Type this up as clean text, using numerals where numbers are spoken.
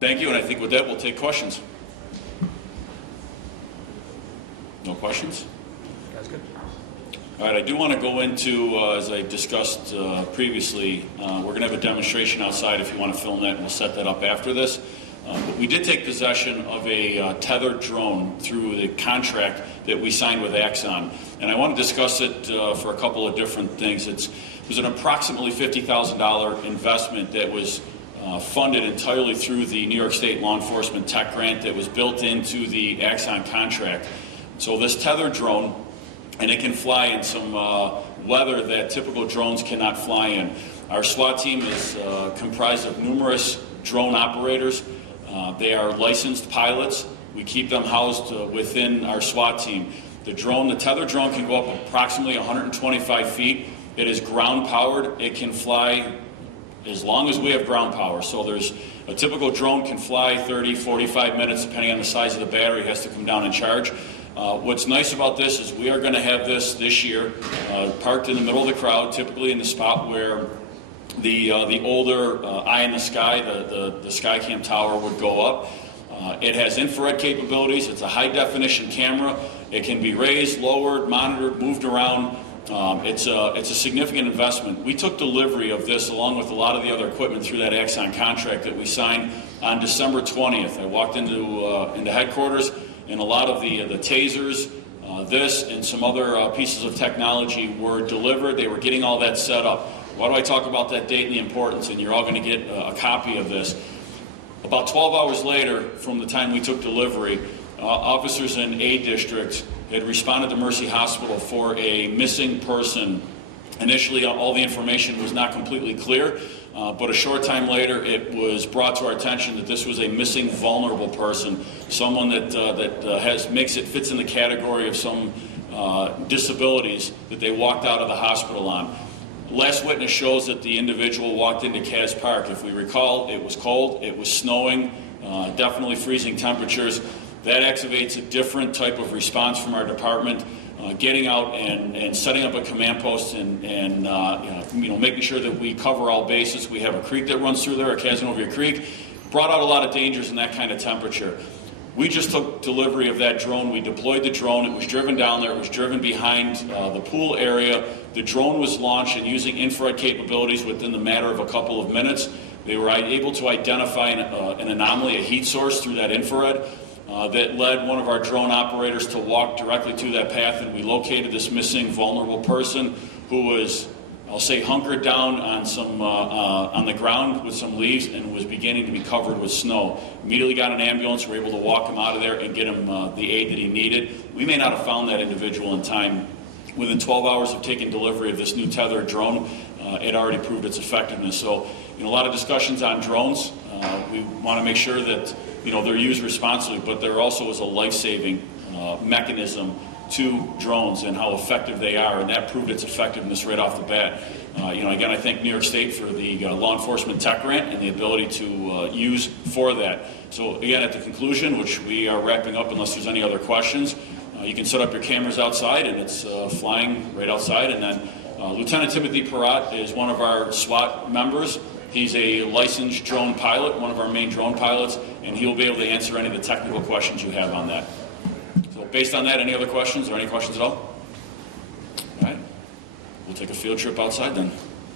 Thank you, and I think with that, we'll take questions. No questions? That's good. All right, I do want to go into, as I discussed previously, we're going to have a demonstration outside if you want to film that, and we'll set that up after this. But we did take possession of a tethered drone through the contract that we signed with Axon. And I want to discuss it for a couple of different things. It was an approximately $50,000 investment that was funded entirely through the New York State Law Enforcement Tech Grant that was built into the Axon contract. So this tethered drone, and it can fly in some weather that typical drones cannot fly in. Our SWAT team is comprised of numerous drone operators. They are licensed pilots. We keep them housed within our SWAT team. The tethered drone can go up approximately 125 feet. It is ground powered. It can fly as long as we have ground power. So there's a typical drone can fly 30, 45 minutes depending on the size of the battery. It has to come down and charge. What's nice about this is we are going to have this year parked in the middle of the crowd, typically in the spot where the older eye in the sky, the Skycam tower would go up. It has infrared capabilities. It's a high definition camera. It can be raised, lowered, monitored, moved around. It's a significant investment. We took delivery of this along with a lot of the other equipment through that Axon contract that we signed on December 20th. I walked into headquarters, and a lot of the tasers, this and some other pieces of technology were delivered. They were getting all that set up. Why do I talk about that date and the importance? And you're all going to get a copy of this. About 12 hours later from the time we took delivery, officers in A District had responded to Mercy Hospital for a missing person. Initially, all the information was not completely clear, but a short time later, it was brought to our attention that this was a missing vulnerable person, someone that fits in the category of some disabilities that they walked out of the hospital on. Last witness shows that the individual walked into Kaz Park. If we recall, it was cold, it was snowing, definitely freezing temperatures. That activates a different type of response from our department, getting out and setting up a command post and making sure that we cover all bases. We have a creek that runs through there, a Casanova Creek. Brought out a lot of dangers in that kind of temperature. We just took delivery of that drone. We deployed the drone. It was driven down there. It was driven behind the pool area. The drone was launched, and using infrared capabilities within the matter of a couple of minutes, they were able to identify an anomaly, a heat source through that infrared that led one of our drone operators to walk directly to that path, and we located this missing vulnerable person who was, I'll say, hunkered down on the ground with some leaves and was beginning to be covered with snow. Immediately got an ambulance, were able to walk him out of there and get him the aid that he needed. We may not have found that individual in time. Within 12 hours of taking delivery of this new tethered drone, it already proved its effectiveness. So, a lot of discussions on drones. We want to make sure that they're used responsibly, but there also is a life-saving mechanism to drones and how effective they are, and that proved its effectiveness right off the bat. Again, I thank New York State for the Law Enforcement Tech Grant and the ability to use for that. So again, at the conclusion, which we are wrapping up unless there's any other questions, you can set up your cameras outside, and it's flying right outside. And then Lieutenant Timothy Perrott is one of our SWAT members. He's a licensed drone pilot, one of our main drone pilots, and he'll be able to answer any of the technical questions you have on that. So based on that, any other questions or any questions at all? All right. We'll take a field trip outside then.